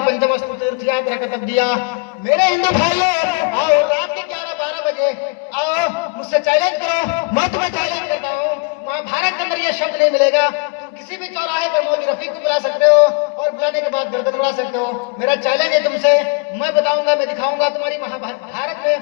पंचमस्तु तीर्थ यात्रा का तब दिया। मेरे हिंदू भाइयों, आओ रात के 11-12 बजे आओ, मुझसे चैलेंज करो। मैं तुम्हें चैलेंज करता हूँ, महाभारत के अंदर ये शब्द नहीं मिलेगा। तुम किसी भी चौराहे पर मौलवी रफीक को बुला सकते हो और बुलाने के बाद गर्दन उड़ा सकते हो। मेरा चैलेंज है तुमसे, मैं बताऊंगा, मैं दिखाऊंगा। तुम्हारी महाभारत में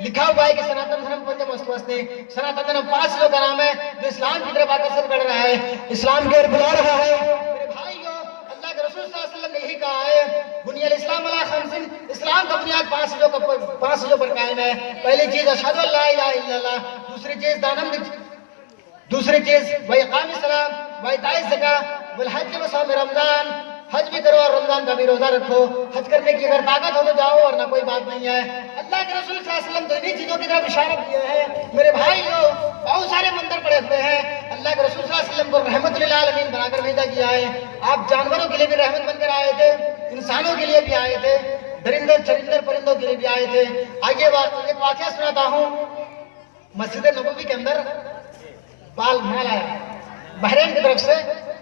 लिखा हुआ है कि सनातन धर्म पंचमस्तु अस्ति। सनातन धर्म 5 चीजों का नाम है जो इस्लाम की तरफ आकर्षित कर रहा है, इस्लाम की ओर बुला रहा है। मेरे भाइयों, अल्लाह के रसूल सल्लल्लाहु अलैहि वसल्लम ने यही कहा है, बुनियल इस्लाम अला खमसिन, इस्लाम का बुनियाद 5 चीजों पर कायम है। पहली चीज अशहदु अल्ला इलाहा इल्लल्लाह, दूसरी चीज दानम, दूसरी चीज व इकामिस सलाम व इताइज ज़कात वल हज व सौम रमजान, हज भी करो और रमजान का भी रोजा रखो। हज करने की अगर ताकत हो तो जाओ, और ना कोई बात नहीं है। अल्लाह के रसूल सल्लल्लाहु अलैहि वसल्लम तो इन्हीं चीजों की तरफ इशारा किए हैं। मेरे भाइयों, बहुत सारे मंदिर पड़े हुए हैं। अल्लाह के रसूल सल्लल्लाहु अलैहि वसल्लम को रहमत लिल आलमीन बनाकर भेजा गया है। आप जानवरों के लिए भी रहमत बनकर आए थे, इंसानों के लिए भी आए थे, दरिंदर चरिंदर परिंदों के लिए भी आए थे। आगे एक वाकया सुनाता हूँ। मस्जिद नबवी के अंदर माल आया, बहरीन की तरफ से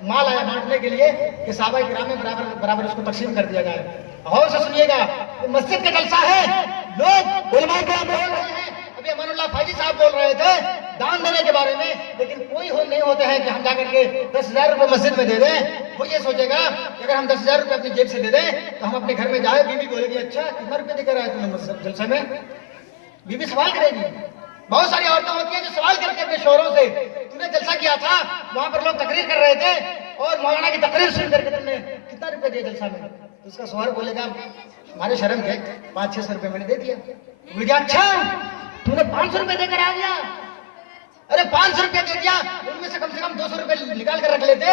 माल आया बांटने के लिए कि सहाबा किराम में बराबर उसको तकसीम कर दिया जाए। और से सुनिएगा, मस्जिद का जलसा है, लोग उलमा किराम बोल रहे हैं। अभी अमानुल्लाह फैजी साहब बोल रहे थे दान देने के बारे में, लेकिन कोई नहीं होते हैं कि हम जाकर के 10,000 रुपए मस्जिद में दे दें। वो ये सोचेगा कि अगर हम 10,000 रुपए अपनी जेब से दे दें तो हम अपने घर में जाए, बीवी बोलेगी अच्छा कितना रुपए देकर आए तुमने मस्जिद जलसे में। बीवी सवाल करेगी। बहुत सारी औरतें होती हैं जो सवाल करती हैं अपने शोहरों से, तुमने जलसा किया था, वहां पर लोग तकरीर कर रहे थे और मौलाना की तकरीर सुन करके तुमने कितना रुपए दिए जलसा में? तो उसका शोहर बोलेगा हमारे शर्म के 500-600 रुपए मैंने दे दिया। बोलेगी अच्छा तूने 500 रुपए देकर आ गया? अरे 500 रुपया दे दिया, उनमें से कम 200 रुपए निकाल कर रख लेते।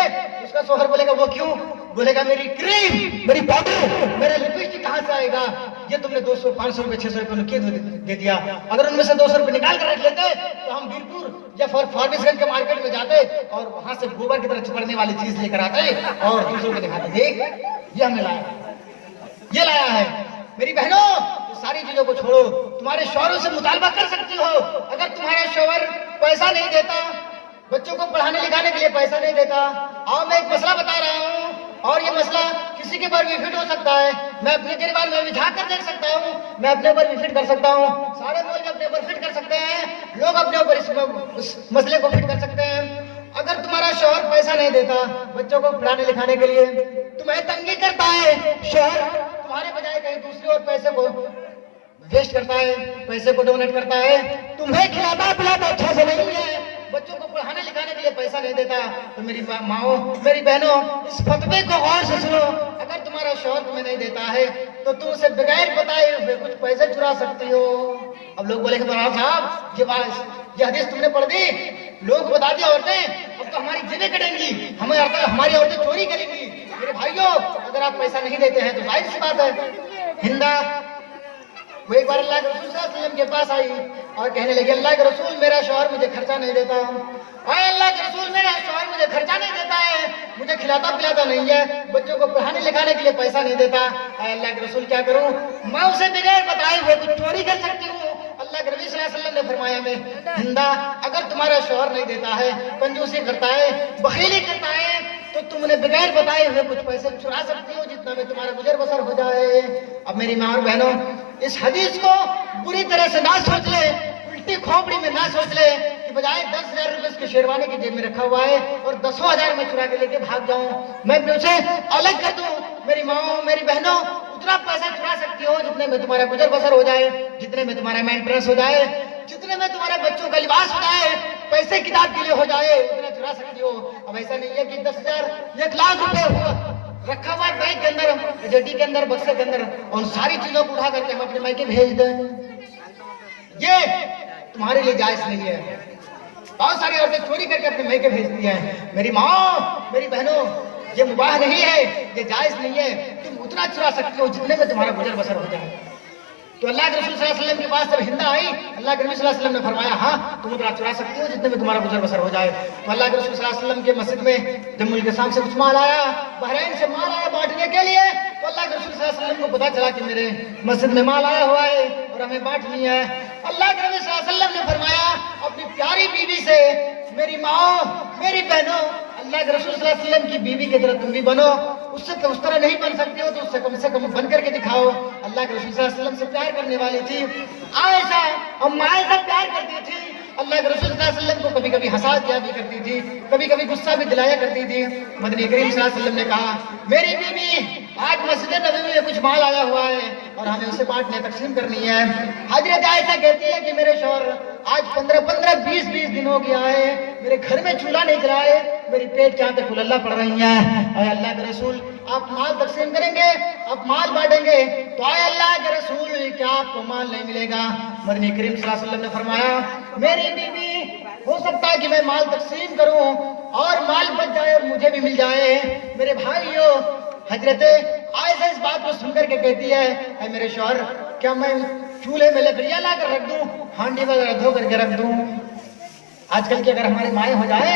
उसका शोहर बोलेगा वो क्यों? बोलेगा मेरी क्रीम, मेरी पाउडर, मेरा लिपस्टिक कहाँ से आएगा? ये तुमने 200, 500 रुपए, 600 रुपए क्यों दे दिया? अगर उनमें से 200 रुपए निकाल कर रख लेते तो हम वीरपुर या फारबिसगंज के मार्केट में जाते और वहां से गोबर की तरह चिपड़ने वाली चीज लेकर आते और दूसरों को दिखाते, देख ये हमने लाया, ये लाया है। मेरी बहनों, सारी चीजों को छोड़ो, तुम्हारे शौहरों से मुतालबा कर सकती हो। अगर तुम्हारा शौहर पैसा नहीं देता, बच्चों को पढ़ाने लिखाने के लिए पैसा नहीं देता, आओ मैं एक मसला बता रहा हूँ और ये मसला किसी के ऊपर भी फिट हो सकता है। मैं अपने गिरबान में भी झाँक कर देख सकता हूँ, मैं अपने ऊपर भी फिट कर सकता हूँ, सारे मौलवी अपने ऊपर फिट कर सकते हैं, लोग अपने ऊपर इस मसले को फिट कर सकते हैं। अगर तुम्हारा शौहर पैसा नहीं देता बच्चों को पढ़ाने लिखाने के लिए, तुम्हें तंगी करता है, शौहर तुम्हारे बजाय कहीं दूसरी और पैसे को वेस्ट करता है, पैसे को डोनेट करता है, तुम्हें खिलाता पिलाता अच्छा से नहीं है, बच्चों को पढ़ाने लिखाने के लिए पैसा नहीं देता, तो मेरी माओ, मेरी बहनों, इस फतवे को गौर से सुनो। अगर तुम्हारा शौहर तुम्हें नहीं देता है तो तुम उसे बगैर बताए हुए कुछ पैसे चुरा सकती हो। अब लोग बोलेंगे मौलाना साहब ये हदीस तुमने पढ़ दी, लोग बता दिया औरतें, अब तो हमारी जेबें कटेंगी, हमारी औरतें चोरी करेंगी। मेरे भाइयों, अगर आप पैसा नहीं देते हैं तो जाहिर सी बात है। हिंदा वो एक बार अल्लाह के रसूल सल्लल्लाहु अलैहि वसल्लम के पास आई और कहने लगी अल्लाह के रसूल मेरा शौहर मुझे खर्चा नहीं देता, अरे अल्लाह के रसूल मेरा शौहर मुझे खर्चा नहीं देता है, मुझे खिलाता पिलाता नहीं है, बच्चों को पढ़ाने लिखाने के लिए पैसा नहीं देता, अरे अल्लाह के रसूल क्या करूं? मैं उसे बगैर बताए हुए कुछ चोरी कर सकती हूँ। अल्लाह के नबी सल्लल्लाहु अलैहि वसल्लम ने फरमाया में हिंदा, अगर तुम्हारा शौहर नहीं देता है, कंजूसी करता है, बखीली करता है, तो तुमने बगैर बताए हुए कुछ पैसे चुरा सकती हो जितना में तुम्हारा गुजर बसर हो जाए। अब मेरी माँ और बहनों, इस हदीस को बुरी तरह से ना सोच ले, उल्टी खोपड़ी में ना सोच ले कि बजाय 10,000 रुपए इसके शेरवानी की जेब में रखा हुआ है और 10,000 में चुरा के लेके भाग जाऊं, मैं उसे अलग कर दूं। मेरी माँ, मेरी बहनों, उतना पैसा चुरा सकती हो जितने में तुम्हारा गुजर बसर हो जाए, जितने में तुम्हारा मेंटेनेंस हो जाए, जितने में तुम्हारे बच्चों का लिबास हो जाए, पैसे किताब के लिए हो जाए, उतना चुरा सकती हो। अब ऐसा नहीं है कि 10,000, 1,00,000 रुपए रखा हुआ बैग के अंदर, जेटी के अंदर, बक्से के अंदर, और सारी चीजों को उठा करके हम अपने मायके भेज दें, ये तुम्हारे लिए जायज नहीं है। बहुत सारी औरतें चोरी करके अपने मायके भेजती हैं। मेरी माँ, मेरी बहनों, ये मुबाह नहीं है, ये जायज नहीं है। तुम उतना चुरा सकती हो जितने में तुम्हारा गुजर बसर हो जाए। तो अल्लाह के रसूल सल्लल्लाहु अलैहि वसल्लम के पास जब हिंदा आई, अल्लाह के नबी सल्लल्लाहु अलैहि वसल्लम ने फरमाया हाँ तुम उतना चुरा सकती हो जितने में तुम्हारा गुजर बसर हो जाए। तो अल्लाह के रसूल सल्लल्लाहु अलैहि वसल्लम के मस्जिद में जब मुल्क शाम से कुछ माल आया, बहरैन से माल आया बांटने के लिए, तो अल्लाह के रसूल सल्लल्लाहु अलैहि वसल्लम को पता चला कि मेरे मस्जिद में माल आया हुआ है और हमें बांटनी है। अल्लाह के नबी सल्लल्लाहु अलैहि वसल्लम ने फरमाया अपनी प्यारी बीवी से, मेरी माँ, मेरी बहनों, अल्लाह के रसूल सल्लल्लाहु अलैहि वसल्लम की बीवी की तरह तुम भी बनो उससे तो उस तरह नहीं बन सकती हो तो उससे कम बन करके दिखाओ। अल्लाह के रसूल सल्लल्लाहु अलैहि वसल्लम से प्यार करने वाली थी आयशा, अम्मा आयशा प्यार करती थी अल्लाह के रसूल सल्लल्लाहु अलैहि वसल्लम को, कभी कभी हंसा दिया भी करती थी, कभी कभी गुस्सा भी दिलाया करती थी। मदनी करीम सल्लल्लाहु अलैहि वसल्लम ने कहा, मेरी बीवी आज मस्जिद नबवी में कुछ माल आया हुआ है और हमें उसे बांटने तकसीम करनी है। हजरत आयशा कहती है कि मेरे शौहर आज 15-20 दिन हो गया है, मेरे घर में चूल्हा नहीं जला है, मेरी पेट के आंखें फुलल्ला पड़ रही हैं। आए अल्लाह के रसूल आप माल तकसीम करेंगे, आप माल बांटेंगे तो आए अल्लाह के रसूल क्या आपको माल नहीं मिलेगा? मदनी करीम सल्लल्लाहु अलैहि वसल्लम ने फरमाया, मेरी बीवी हो सकता है कि मैं माल तकसीम करूं और माल बच जाए और मुझे भी मिल जाए। मेरे भाइयों, हजरत आयशा इस बात को सुनकर के कहती है, ऐ मेरे शौहर क्या मैं चूल्हे में लकड़ियां लाकर रख दूं, हांडी वगैरह धो करके रख दूं? आजकल की अगर हमारी माएँ हो जाए